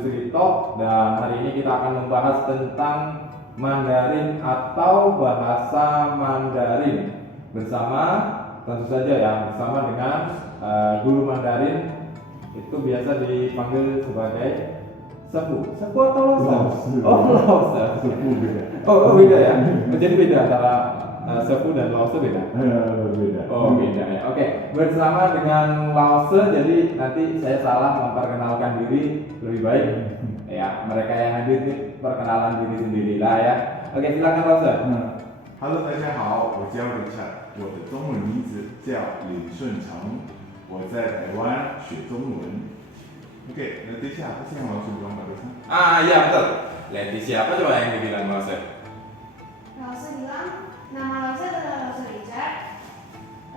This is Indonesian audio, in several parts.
Mandusri Talk, dan hari ini kita akan membahas tentang Mandarin atau bahasa Mandarin bersama, tentu saja ya, bersama dengan guru Mandarin, itu biasa dipanggil sebagai Sepu atau Loser? Oh, Loser. Sepu beda. Oh, beda ya? Jadi beda antara Sepu dan Loser beda? Berbeda. Oh, beda ya. Oke, bersama dengan Lause, jadi nanti saya salah memperkenalkan diri, lebih baik ya mereka yang hadir ini perkenalan diri sendiri lah ya. Oke, silakan Lause. Hello， 大家好，我叫 Richard， 我的中文名字叫林顺成，我在台湾学中文。Oke, nanti siapa sih yang langsung bilang barusan? Iya betul. Leti siapa coba yang dibilang Lause? Lause bilang, nama Lause adalah Lause Richard.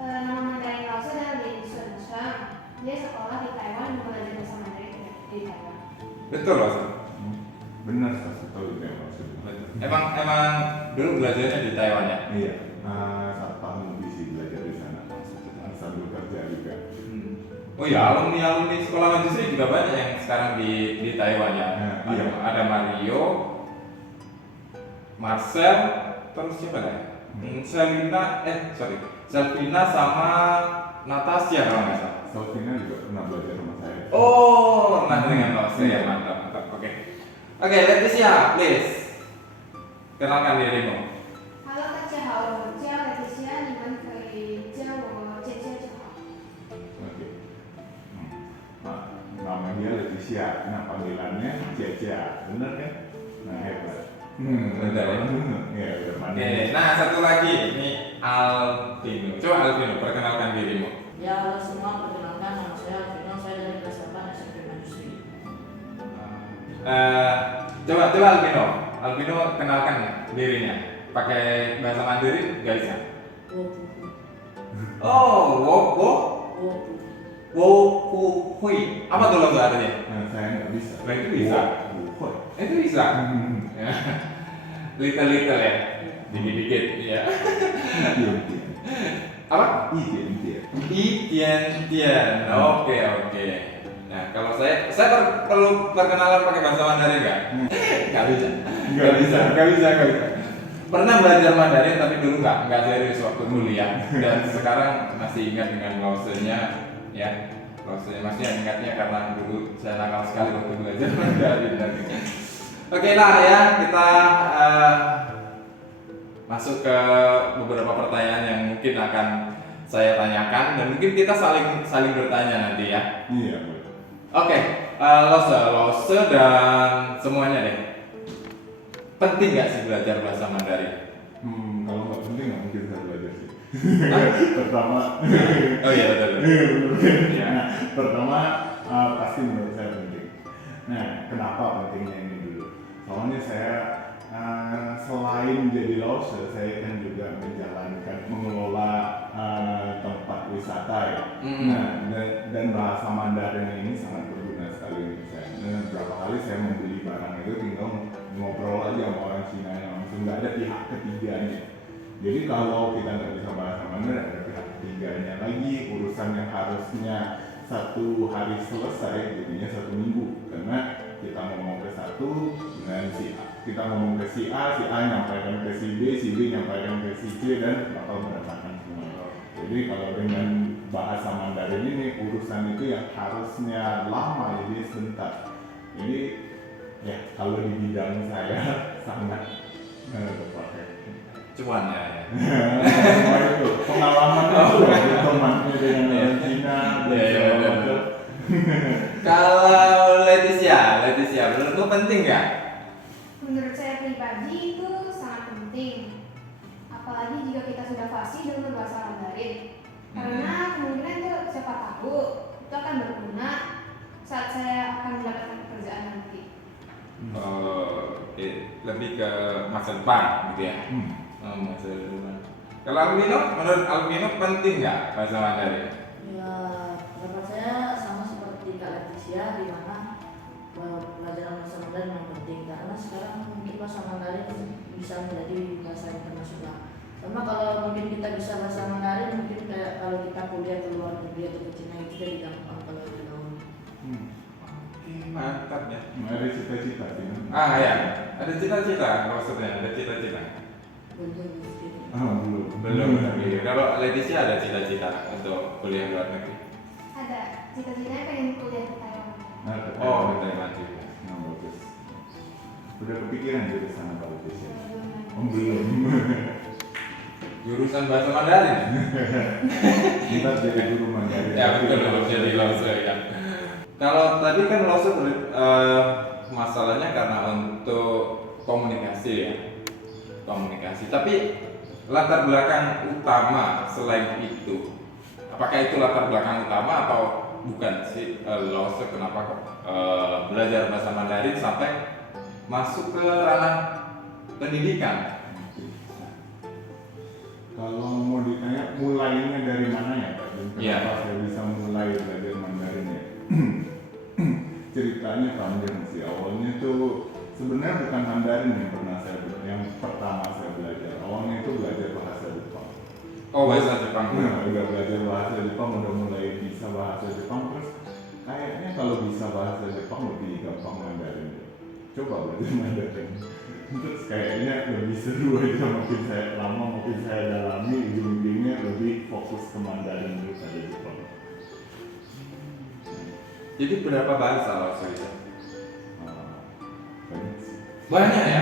Nama Mandarin Lause adalah Lin Sun Cheng. Dia sekolah di Taiwan dan belajar bahasa Mandarin di Taiwan. Betul Lause. Benar, saya tahu itu yang maksud. Emang dulu belajarnya di Taiwan ya? Iya, 1 tahun lebih sih belajar di sana. Sambil kerja juga. Oh ya, alumni sekolah Mandusri juga banyak yang sekarang di Taiwan ya. Iya. Ada Mario, Marcel, terus siapa lagi? Selvina sama Natasha kalau nggak salah. Sofina juga pernah belajar sama saya. Oh, pernah dengan Lause ya, mantap. Oke, Leticia, please. Kenalkan dirimu. Hello， 大家好，我叫 Leticia， 你们可以叫我姐姐就好。 Oke. Nama dia Leticia, nah panggilannya Cecia, bener kan? Nah hebat. Bener ya? Ya udah Oke, pandai. nah satu lagi, ini Alvino. Coba Alvino, perkenalkan dirimu. Ya, halo semua, perkenalkan nama saya Alvino, saya dari kelas 8 SMP Mandusri. Coba Alvino kenalkan dirinya. Pakai bahasa Mandarin nggak bisa? Wopu. Oh, Wopu. wo hui. Apa tuh lo artinya? Nah, saya nggak bisa. Nah, itu bisa. Bukan. Itu bisa. Little ya, dikit ya. Apa? Tian. Oke. Nah, kalau saya perlu perkenalan pakai bahasa Mandarin nggak? Nggak bisa. Pernah belajar Mandarin tapi dulu nggak serius waktu kuliah, dan sekarang masih ingat dengan Lausenya ya. Lausenya masih ingatnya karena dulu saya nakal sekali waktu belajar Mandarin. Oke lah ya, kita masuk ke beberapa pertanyaan yang mungkin akan saya tanyakan, dan mungkin kita saling bertanya nanti ya. Iya. Oke, Lause dan semuanya deh. Penting nggak sih belajar bahasa Mandarin? Kalau nggak penting nggak mungkin saya belajar sih. Pertama. Oh iya betul. Ya. Nah, pertama pasti menurut saya penting. Nah, kenapa pentingnya ini dulu? Soalnya saya selain jadi Lause, saya kan juga mengelola tempat wisata ya. Nah, dan bahasa Mandarin ini sangat berguna sekali untuk saya. Dan beberapa kali saya membeli barang itu tinggal ngobrol aja sama orang Cina yang langsung, nggak ada pihak ketiganya. Jadi kalau kita nggak bisa bahasa Mandarin, ada pihak ketiganya lagi, urusan yang harusnya 1 hari selesai jadinya 1 minggu, karena kita ngomong ke satu dengan si A, kita ngomong ke si A nyampaikan ke si B nyampaikan ke si C, dan bakal berantakan semua. Jadi kalau dengan bahasa Mandarin ini, urusan itu yang harusnya lama jadi sebentar. Jadi ya kalau di bidang saya sangat terpakai. Cuan ya. Itu pengalaman itu temannya dengan orang Cina dan betul. Kalau Leticia, menurutmu penting nggak? Menurut saya pribadi itu sangat penting. Apalagi jika kita sudah fasih dalam berbahasa Mandarin. Karena kemungkinan itu siapa tahu itu akan berguna saat saya akan mendapatkan pekerjaan nanti. Lebih ke masa depan gitu ya. Masa depan. Kalau menurut Alvino penting nggak bahasa Mandarin? Ya, pendapat saya sama seperti Kak Leticia, di mana pelajaran bahasa Mandarin yang penting, karena sekarang mungkin bahasa Mandarin bisa menjadi bahasa internasional. Sama kalau mungkin kita bisa bahasa Mandarin, mungkin kayak kalau kita kuliah ke luar negeri atau ke Cina itu jadi gampang kalau kita tahu. Mantap ya. Ada cita-cita sih. Ah ya, ada cita-cita maksudnya, ada cita-cita. Belum gitu. Belum. Belum tapi kalau Leticia ada cita-cita untuk kuliah luar negeri. Ada cita-citanya pengen kuliah ke Taiwan. Nah, Oh, betul maju. Nah, bagus. Udah kepikiran dari sana Pak Leticia? Belum. Belum. Jurusan bahasa Mandarin. Kita jadi guru Mandarin. Ya betul, jadi Lause ya. Kalau tadi kan Lause masalahnya karena untuk komunikasi ya, komunikasi. Tapi latar belakang utama selain itu, apakah itu latar belakang utama atau bukan sih Lause kenapa kok belajar bahasa Mandarin sampai masuk ke ranah pendidikan? Kalau mau ditanya mulainya dari mana ya Pak? Dan Iya. kenapa saya bisa mulai belajar Mandarin ya? Ceritanya panjang sih. Awalnya tuh sebenarnya bukan Mandarin yang pertama saya belajar. Awalnya itu belajar bahasa Jepang. Oh, bahasa Jepang. Nah, udah belajar bahasa Jepang, udah mulai bisa bahasa Jepang, terus kayaknya kalau bisa bahasa Jepang lebih gampang Mandarin. Coba belajar Mandarin. Terus kayaknya lebih seru aja, makin saya lama makin saya dalami, ujung-ujungnya lebih fokus ke Mandarin daripada Jepang. Jadi berapa bahasa Lause itu? Banyak sih. Banyak ya.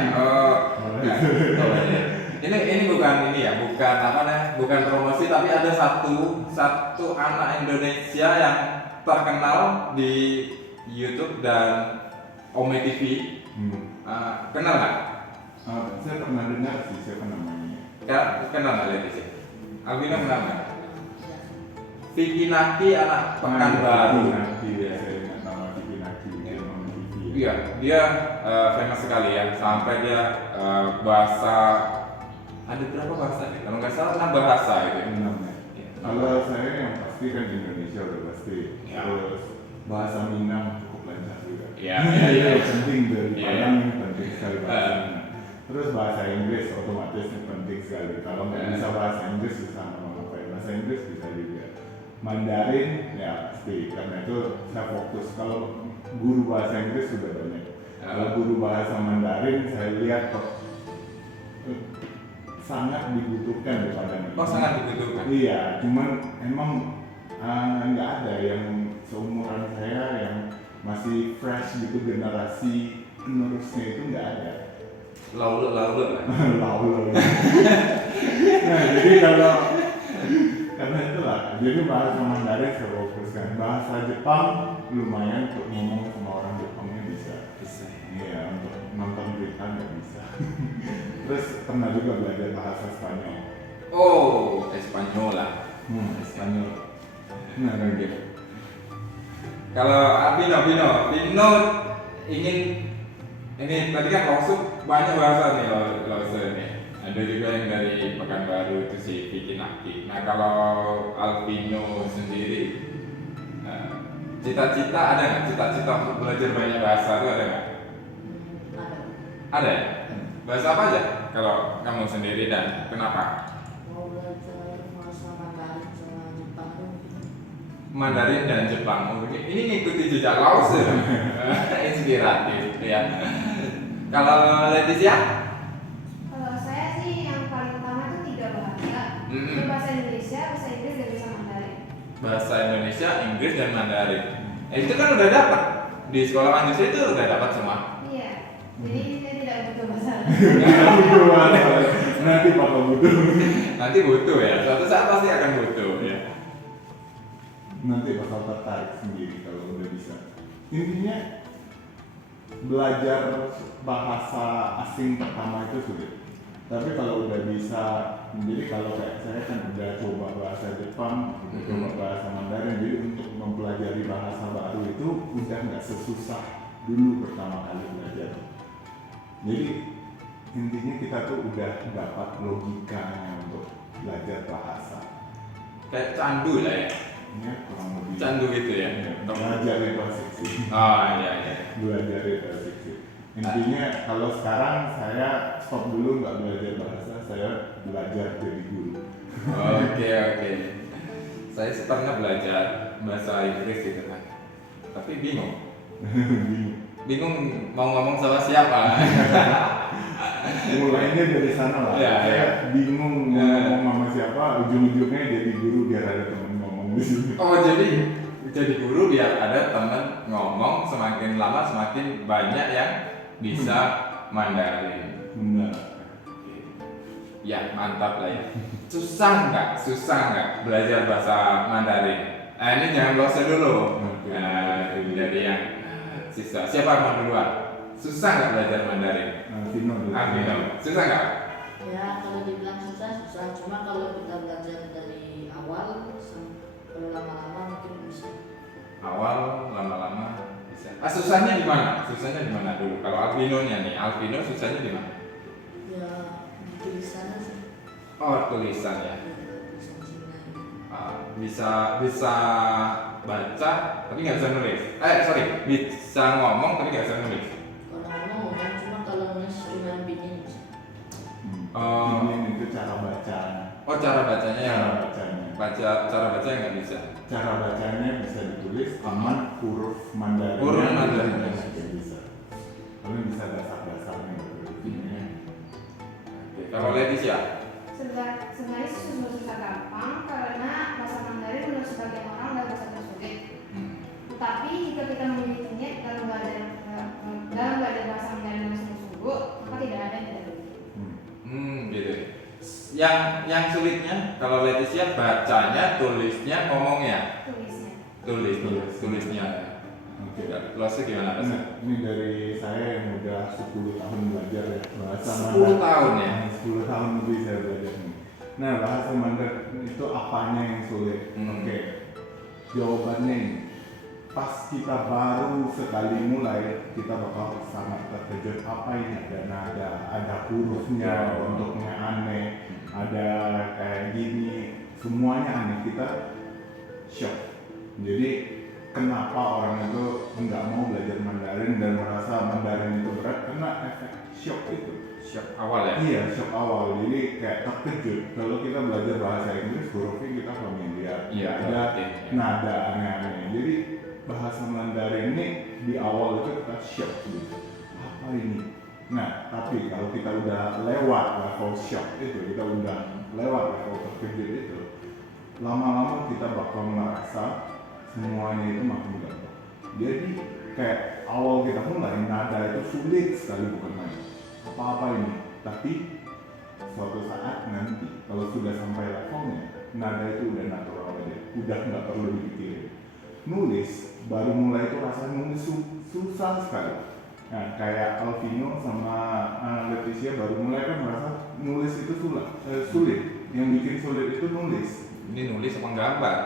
Banyak. Banyak. Ini bukan ini ya, bukan apa namanya, bukan promosi, tapi ada satu anak Indonesia yang terkenal di YouTube dan Ome TV. Kenal nggak? Saya pernah dengar sih siapa namanya. Kenal nggak Leticia? Albino kenal nggak? Vicky Naki anak Pekanbaru. Naki ya, saya ingat nama Vicky Naki di TV. Iya, dia famous sekali ya, sampai dia bahasa, ada berapa bahasa nih? Kalau nggak salah 6 bahasa gitu. Enam ya. Iya. Kalau saya yang pasti kan Indonesia udah pasti. Ya. Terus bahasa Minang cukup lancar juga. Iya, iya, iya. Penting dari Iya. Padang ini penting sekali bahasa Minang. Terus bahasa Inggris otomatis ini penting sekali. Kalau nggak bisa bahasa Inggris susah mau ngapain. Bahasa Inggris bisa juga. Mandarin ya pasti, karena itu saya fokus. Kalau guru bahasa Inggris sudah banyak. Kalau guru bahasa Mandarin saya lihat kok sangat dibutuhkan di Padang ini. Oh, sangat dibutuhkan. Iya, cuman emang nggak ada yang seumuran saya yang masih fresh gitu, generasi penerusnya itu nggak ada. Lalu lah. Lalu. Nah, jadi karena itulah, jadi bahasa Mandarin saya fokuskan. Bahasa Jepang lumayan untuk ngomong sama orang Jepangnya bisa. Bisa. Iya, untuk nonton berita nggak bisa. Terus pernah juga belajar bahasa Spanyol. Oh, Espanyol lah. Spanyol. Nah, kayak gitu. Kalau Vino ingin ini tadi kan Lause banyak bahasa nih Lause nih. Ada juga yang dari Pekanbaru itu si Vicky Naki. Nah kalau Alvino sendiri cita-cita ada nggak? Cita-cita untuk belajar banyak bahasa itu ada nggak? Ada. Ada ya? Bahasa apa aja kalau kamu sendiri dan kenapa? Mau belajar bahasa Mandarin sama Jepang mungkin. Mandarin dan Jepang. Ini ngikuti jejak Lause. Inspiratif ya. Kalau Leticia? Kalau saya sih yang paling utama itu 3 bahasa. Itu bahasa Indonesia, bahasa Inggris, dan bahasa Mandarin. Bahasa Indonesia, Inggris, dan Mandarin. Itu kan udah dapat di sekolah manusia itu udah dapat semua. Iya. Jadi saya tidak butuh bahasa. Nanti bakal butuh. Nanti butuh ya. Suatu saat pasti akan butuh ya. Nanti bakal tertarik sendiri kalau udah bisa. Intinya belajar bahasa asing pertama itu sulit. Tapi kalau udah bisa, jadi kalau kayak saya kan udah coba bahasa Jepang, udah coba bahasa Mandarin, jadi untuk mempelajari bahasa baru itu udah nggak sesusah dulu pertama kali belajar. Jadi intinya kita tuh udah dapat logikanya untuk belajar bahasa. Kayak candu lah ya. Ya kurang lebih. Candu gitu ya. Belajar itu asik sih. Oh iya iya. Belajar itu asik sih. Intinya kalau sekarang saya stop dulu nggak belajar bahasa, saya belajar jadi guru. Oke. Saya sih pernah belajar bahasa Inggris gitu kan. Tapi bingung. Bingung. bingung mau ngomong sama siapa. Mulainya dari sana lah. Ya, Saya ya. bingung mau Ya. ngomong sama siapa, ujung-ujungnya jadi guru biar ada teman ngomong di sini. Oh, jadi guru biar ada teman ngomong, semakin lama semakin banyak yang bisa Mandarin. Benar. Ya, mantap lah ya. Susah nggak belajar bahasa Mandarin? Ini jangan lost dulu. Oke. Dari yang siswa. Siapa mau duluan? Susah nggak belajar Mandarin? Vino dulu. Vino. Susah nggak? Ya kalau dibilang susah, cuma kalau kita belajar dari awal kalau lama-lama mungkin bisa. Awal, lama-lama bisa. Susahnya di mana? Susahnya di mana dulu? Kalau Alvino-nya nih, Alvino susahnya di mana? Ya di tulisannya sih. Oh, tulisan ya. Tulisan Cina. Bisa baca tapi nggak bisa nulis. Bisa ngomong tapi nggak bisa nulis. Kalau ngomong cuma kalau nulis cuma bikin bisa. Ini itu cara bacanya. Oh, cara bacanya ya. Cara bacanya nggak bisa. Cara bacanya bisa ditulis, aman huruf Mandarin. Huruf Mandarin. Bisa. Kalau bisa dasar-dasarnya. Oke. Kalau Leticia? Sebenarnya susah gampang karena bahasa Mandarin menurut sebagian orang adalah bahasa tersulit. Tapi jika kita memilikinya dalam belajar bahasa Mandarin dengan sungguh-sungguh, maka tidak ada yang tidak mungkin. Gitu. Yang sulitnya kalau Leticia bacanya, tulisnya, ngomongnya. Tulisnya. Oke. Losnya gimana rasanya? Nah, ini dari saya yang udah 10 tahun belajar ya bahasa 10 tahun ya? 10 tahun lebih saya belajar nih. Nah, bahasa Mandarin itu apanya yang sulit? Oke. Jawabannya ini. Pas kita baru sekali mulai, kita bakal sangat terkejut apa ini ada nada, ada hurufnya, bentuknya aneh, ada kayak gini, semuanya aneh, kita shock. Jadi kenapa orang itu nggak mau belajar Mandarin dan merasa Mandarin itu berat? Karena efek shock itu. Shock awal ya? Iya, shock awal. Jadi kayak terkejut. Kalau kita belajar bahasa Inggris, hurufnya kita familiar. Iya, Ada iya. nada aneh-aneh. Jadi bahasa Mandarin ini di awal itu kita shock gitu. Apa ini? Nah, tapi kalau kita udah lewat level shock itu, kita udah lewat level terkejut itu, lama-lama kita bakal merasa semuanya itu makin gampang. Jadi kayak awal kita mulai nada itu sulit sekali bukan main. Apa-apa ini, tapi suatu saat nanti kalau sudah sampai levelnya, nada itu udah natural aja, udah nggak perlu dipikirin. Nulis baru mulai itu rasanya nulis susah sekali. Nah, kayak Alvino sama Leticia baru mulai kan merasa nulis itu sulit. Yang bikin sulit itu nulis. Ini nulis apa gambar?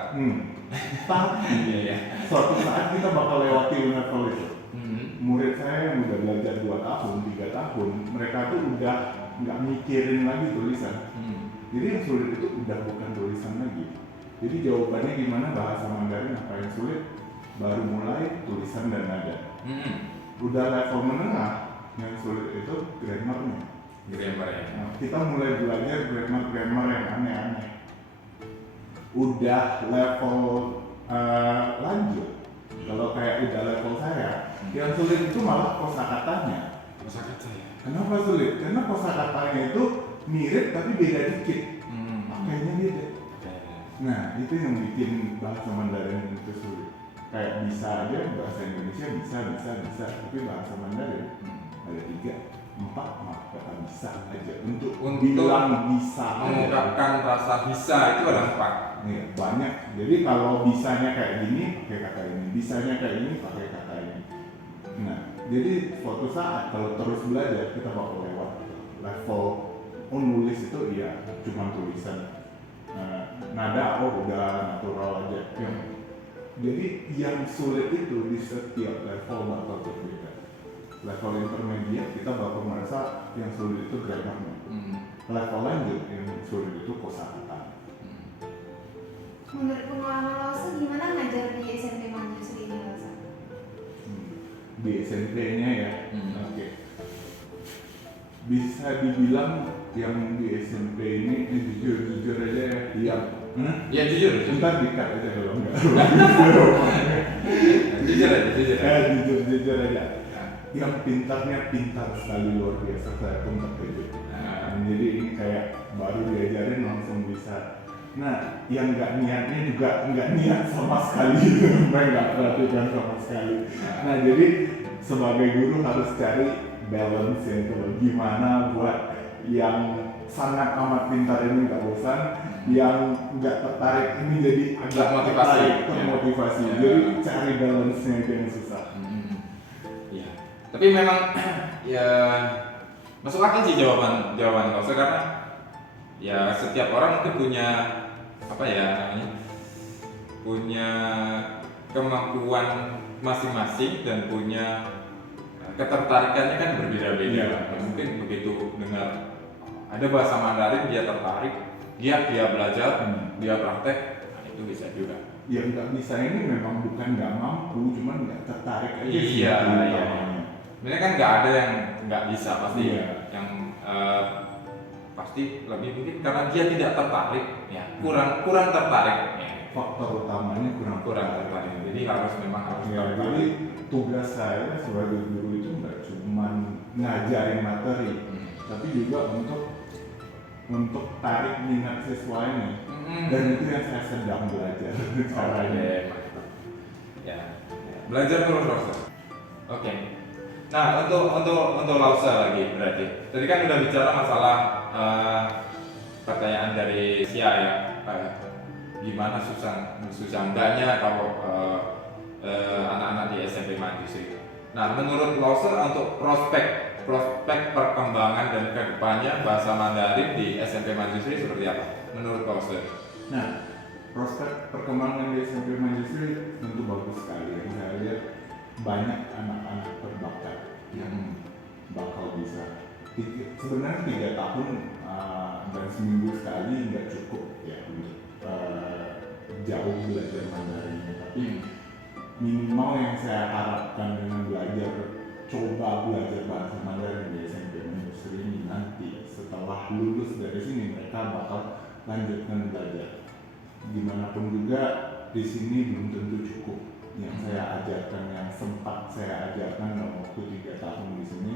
Tapi Iya. suatu saat kita bakal lewati level itu. Murid saya yang udah belajar 2 tahun, 3 tahun, mereka tuh udah nggak mikirin lagi tulisan. Jadi yang sulit itu udah bukan tulisan lagi. Jadi jawabannya gimana bahasa Mandarin apa yang sulit? Baru mulai tulisan dan nada. Udah level menengah, yang sulit itu grammarnya. Grammar ya. Nah, kita mulai belajar grammar yang aneh-aneh. Udah level lanjut, kalau kayak udah level saya, yang sulit itu malah kosakatanya. Kosakata ya. Kenapa sulit? Karena kosakatanya itu mirip tapi beda dikit. Kayaknya beda. Nah, itu yang bikin bahasa Mandarin itu sulit. Kayak bisa aja bahasa Indonesia bisa, tapi bahasa Mandarin ada 3, 4 kata bisa aja untuk bilang bisa mengungkapkan rasa bisa itu ada 4. Iya, banyak. Jadi kalau bisanya kayak gini pakai kata ini, bisanya kayak ini pakai kata ini. Nah, jadi suatu saat kalau terus belajar kita bakal lewat level nulis itu iya cuma tulisan. Nada udah natural aja. Jadi yang sulit itu di setiap level bakal berbeda. Level intermediate kita bakal merasa yang sulit itu grammarnya. Level lanjut yang sulit itu kosakata. Menurut pengalaman Lause gimana ngajar di SMP Manjusri ini Lause? Di SMP-nya ya, Oke. bisa dibilang yang di SMP ini jujur aja ya, Ya jujur. Bentar dikat aja kalau enggak. Jujur aja. Jujur aja. yang pintarnya pintar sekali luar biasa, saya pun terkejut. Jadi ini kayak baru diajarin langsung bisa. Nah, yang nggak niatnya juga nggak niat sama sekali, mereka nggak perhatikan sama sekali. Nah, jadi sebagai guru harus cari balance ya, tuh gimana buat yang sangat amat pintar ini nggak bosan, yang nggak tertarik ini jadi agak termotivasi. Ya. Jadi cari balance-nya itu yang susah. Iya. Tapi memang ya masuk akal sih jawaban kau karena ya setiap orang itu punya apa ya namanya, punya kemampuan masing-masing dan punya ketertarikannya kan berbeda-beda. Iya. Mungkin begitu dengar ada bahasa Mandarin dia tertarik, dia belajar, dia praktek, nah itu bisa juga. Yang nggak bisa ini memang bukan nggak mampu, cuman nggak tertarik aja sih. Iya. Sebenarnya kan nggak ada yang nggak bisa, pasti Iya. yang pasti lebih mungkin karena dia tidak tertarik, ya kurang tertarik. Ya. Faktor utamanya Kurang tertarik. Jadi harus Ya, tertarik. jadi tugas saya sebagai guru itu nggak cuma ngajarin materi, tapi juga untuk tarik minat siswanya. Dan itu yang saya sedang belajar caranya. Mantap. Ya, belajar terus. Oke. Nah, untuk Lausa lagi berarti. Tadi kan udah bicara masalah pertanyaan dari Sia ya. Gimana susah enggaknya kalau anak-anak di SMP Manjusri. Nah, menurut Lausa untuk prospek perkembangan dan kedepannya bahasa Mandarin di SMP Manjusri seperti apa? Menurut Lausa? Nah, prospek perkembangan di SMP Manjusri tentu bagus sekali. Yang saya lihat banyak anak-anak berbakat yang bakal bisa. Sebenarnya 3 tahun dan seminggu sekali nggak cukup ya untuk jauh belajar Mandarin. Tapi minimal yang saya harapkan dengan coba belajar bahasa Mandarin di SMP Manjusri ini nanti setelah lulus dari sini mereka bakal lanjutkan belajar. Dimanapun juga di sini belum tentu cukup yang saya ajarkan, yang sempat saya ajarkan dalam waktu 3 tahun di sini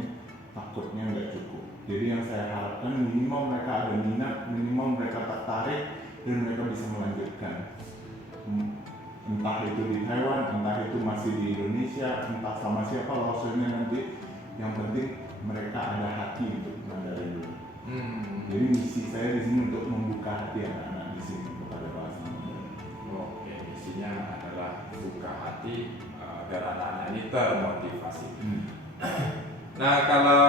takutnya nggak cukup. Jadi yang saya harapkan minimal mereka ada minat, minimal mereka tertarik dan mereka bisa melanjutkan. Entah itu di Taiwan, entah itu masih di Indonesia, entah sama siapa langsungnya nanti. Yang penting mereka ada hati untuk Mandarin dulu. Jadi misi saya di sini untuk membuka hati anak-anak di sini kepada bahasa Mandarin. Oke, misinya adalah buka hati agar anak-anak ini termotivasi. Nah, kalau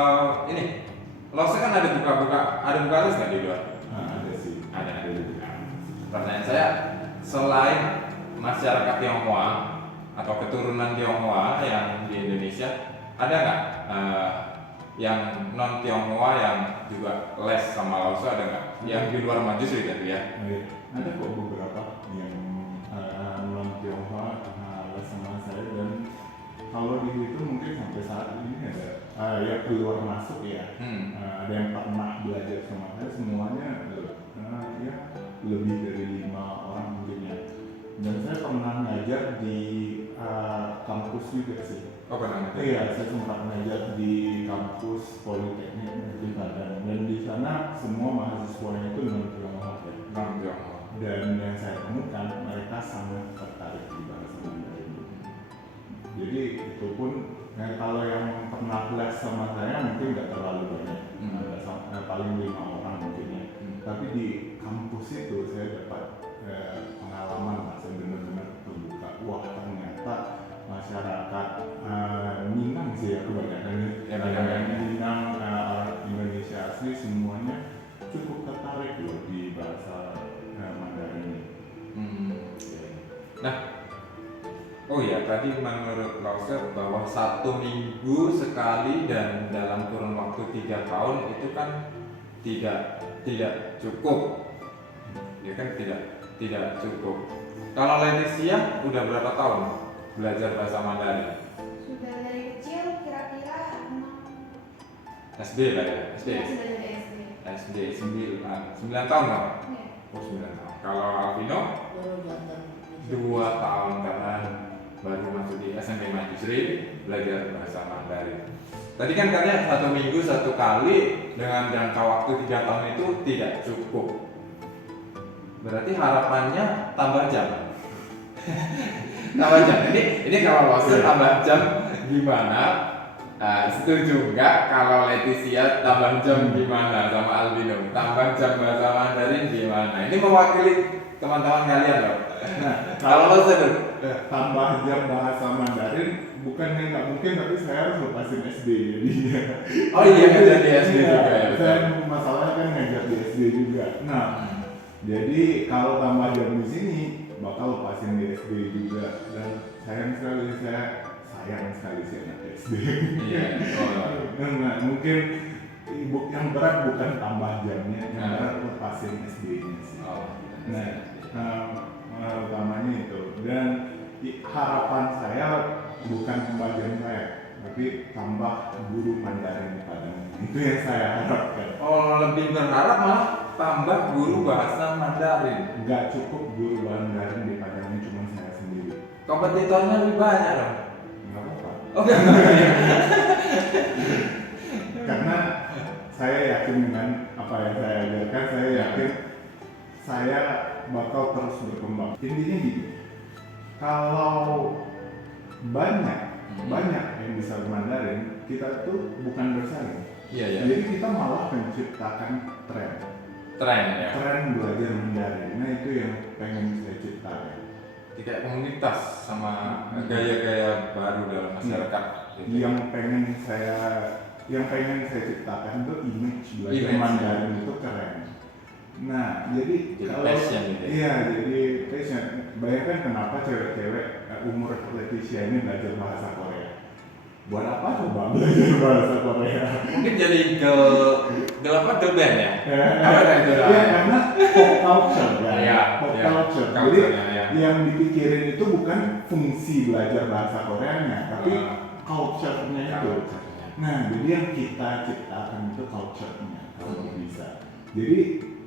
ini, Lausa kan ada buka les nggak di luar? Ada sih. Ada. Pertanyaan saya, selain masyarakat Tionghoa atau keturunan Tionghoa yang di Indonesia, ada nggak yang non Tionghoa yang juga les sama Lausa, ada nggak? Yang di luar Manjusri tadi ya? Ada kok beberapa yang non Tionghoa les sama saya, dan kalau di situ mungkin sampai saat ini ada ya keluar masuk ya. Ada yang pernah belajar sama saya, semuanya ya lebih dari 5 orang mungkin ya. Dan saya pernah ngajar di kampus juga sih. Oh, pernah. Iya, saya sempat ngajar di kampus Politeknik di Padang, dan di sana semua mahasiswanya itu non Tionghoa ya. Non Tionghoa. Dan yang saya temukan mereka sangat tertarik di bahasa Mandarin. Jadi itu pun kalau yang pernah les sama saya mungkin nggak terlalu banyak, paling 5 orang mungkin ya. Tapi di kampus itu saya dapat pengalaman lah, saya benar-benar terbuka. Wah, ternyata masyarakat Minang sih ya kebanyakan Minang, Indonesia asli semuanya cukup tertarik loh di bahasa Mandarin ini. Nah, oh ya, tadi menurut Lausa bahwa 1 minggu sekali dan dalam kurun waktu 3 tahun itu kan tidak cukup, ya kan tidak cukup. Kalau Leticia udah berapa tahun belajar bahasa Mandarin? Sudah dari kecil kira-kira 6. SD lah ya, SD. Ya, sudah dari SD. SD 9 tahun lah. Ya. Oh 9 tahun. Kalau Alvino Baru 2 tahun. 2 tahun karena baru masuk di SMP Majusri belajar bahasa Mandarin. Tadi kan katanya 1 minggu 1 kali dengan jangka waktu 3 tahun itu tidak cukup. Berarti harapannya tambah jam. Tambah jam. Ini kalau Lose tambah jam gimana? Setuju nggak kalau Leticia tambah jam gimana sama Albino? Tambah jam bahasa Mandarin gimana? Ini mewakili teman-teman kalian loh. Nah, Kalau Lose tuh, tambah jam bahasa Mandarin bukannya nggak mungkin, tapi saya harus lepasin SD jadinya. oh iya ngajar di SD Iya, juga ya. saya masalahnya kan ngajar di SD juga. Nah, jadi kalau tambah jam di sini bakal lepasin di SD juga, dan sayang sekali sih anak SD. Iya. Oh. Nah, mungkin yang berat bukan tambah jamnya, yang Nah. berat lepasin SD-nya sih. Oh. Nah, utamanya itu. Dan harapan saya bukan tambah jam saya, tapi tambah guru Mandarin di Padang. Itu yang saya harapkan. Oh, lebih berharap malah tambah guru bahasa Mandarin. Nggak cukup guru Mandarin di Padang, ini cuma saya sendiri. Kompetitornya lebih banyak dong. Nggak apa-apa. Oke. Karena saya yakin dengan apa yang saya ajarkan, saya yakin saya bakal terus berkembang. Intinya gini, kalau banyak yang bisa Mandarin, kita tuh bukan bersaing. Iya ya. Jadi kita malah menciptakan tren Ya. tren belajar Mandarin. Nah, itu yang pengen saya ciptakan. Kayak komunitas sama gaya-gaya baru dalam masyarakat. Gitu. Yang pengen saya ciptakan tuh image belajar Image. Mandarin itu keren. Nah, jadi passion gitu ya? Iya, jadi passion. Bayangkan kenapa cewek-cewek umur Leticia ini belajar bahasa Korea. Buat apa coba belajar bahasa Korea? Mungkin jadi girl band ya? Apa itu? Iya, karena pop culture ya. Iya, Pop iya. culture. Jadi Culture-nya, ya. yang dipikirin itu bukan fungsi belajar bahasa Koreanya, tapi culture-nya itu. Nah, jadi yang kita ciptakan itu culture-nya kalau bisa. Jadi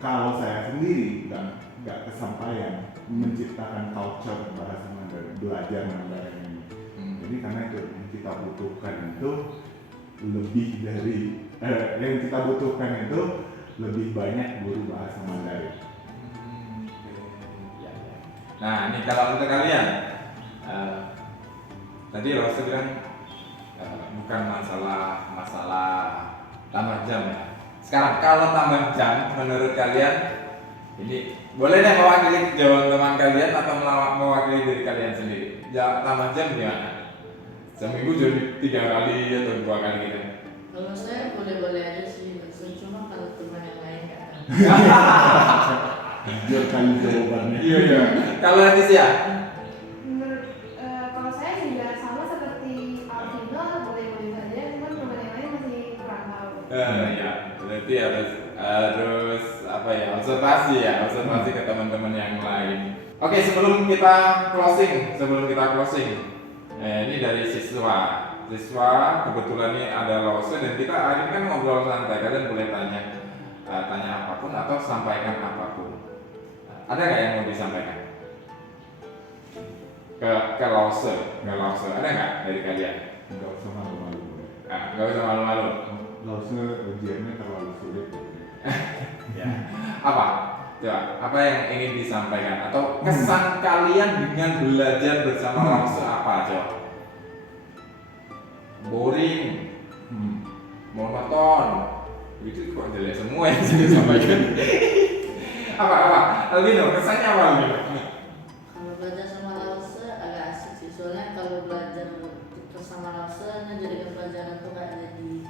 kalau saya sendiri nggak kesampaian menciptakan culture bahasa Mandarin, belajar Mandarin ini. Jadi karena itu yang kita butuhkan itu lebih dari yang kita butuhkan itu lebih banyak guru bahasa Mandarin. Nah, ini kalau untuk kalian, tadi Rosa bilang bukan masalah tambah jam ya. Sekarang kalau tambah jam, menurut kalian ini boleh deh mewakili jawaban teman kalian atau mewakili diri kalian sendiri. Tambah jam gimana? Seminggu jadi 3 kali atau 2 kali gitu. Kalau saya boleh-boleh aja sih, cuma kalau teman yang lain kan. Jujur kali jawabannya. Iya. Kalau Leticia? Menurut kalau saya juga sama seperti Alvino, boleh-boleh saja, cuman teman yang lain masih kurang tahu. Ya, berarti harus apa ya, observasi ke teman-teman yang lain. Oke, sebelum kita closing, ini dari siswa kebetulan ini ada Lose dan kita hari ini kan ngobrol santai, kalian boleh tanya apapun atau sampaikan apapun. Ada nggak yang mau disampaikan ke Lose, ada nggak dari kalian? Nggak usah malu-malu. Nggak usah malu-malu. Nggak usah, ujiannya terlalu sulit. Ya. Apa yang ingin disampaikan atau kesan kalian dengan belajar bersama Lose apa coba? Boring, monoton, itu kok jelek semua yang saya sampaikan. apa Albino, kesannya apa Albino? Kalau belajar sama Lause agak asik sih, soalnya kalau belajar terus sama Lause jadikan pelajaran tuh kayak jadi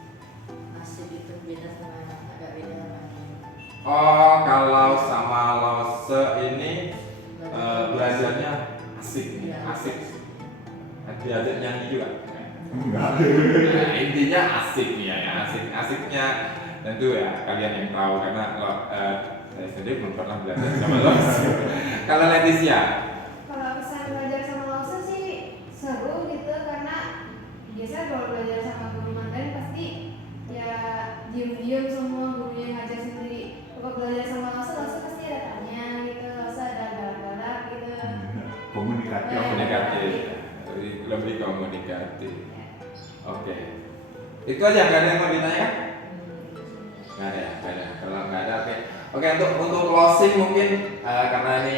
asik gitu, beda sama agak beda sama Oh, kalau sama Lose ini belajarnya asik. Diajak nyanyi juga. Enggak. Nah, intinya asik nih ya, asiknya tentu ya kalian yang tahu karena saya sendiri belum pernah belajar sama Lose. Kalau Leticia? Kalau kesan belajar sama Lause sih seru gitu, karena biasanya kalau belajar sama guru Mandarin pasti ya diem-diem semua, gurunya ngajar sendiri. Kalau belajar sama Lause pasti ada tanya gitu, Lause ada galak-galak gitu. Komunikatif. Komunikatif. jadi lebih komunikatif. Oke. Itu aja, nggak ada yang mau ditanyakan? Nggak ada, nggak ada. Kalau nggak ada, oke. Oke, untuk closing mungkin karena ini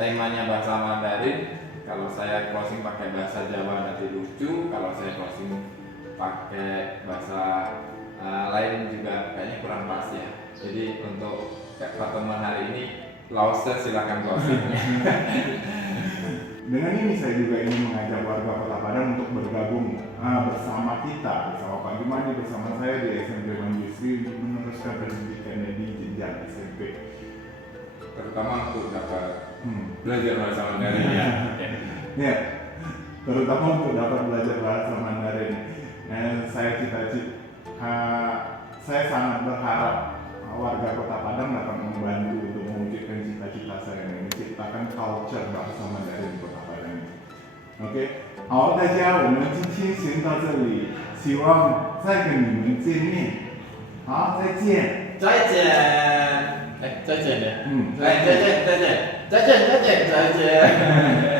temanya bahasa Mandarin. Kalau saya closing pakai bahasa Jawa nanti lucu. Kalau saya closing pakai bahasa lain juga kayaknya kurang pas ya. Jadi untuk pertemuan hari ini, Lause silakan closing. Dengan ini saya juga ingin mengajak warga Kota Padang untuk bergabung bersama kita, bersama Pak Jumadi, bersama saya di SMP Mandusri untuk meneruskan pendidikannya di jenjang SMP. Terutama untuk dapat belajar bahasa Mandarin ya. Ya, terutama untuk dapat belajar bahasa Mandarin. Saya sangat berharap warga Kota Padang dapat membantu untuk mewujudkan cita-cita saya menciptakan culture bahasa Mandarin di Kota Padang. OK， 好，大家，我们今天先到这里，希望再跟你们见面。好，再见。再见。再见呀。嗯，再见。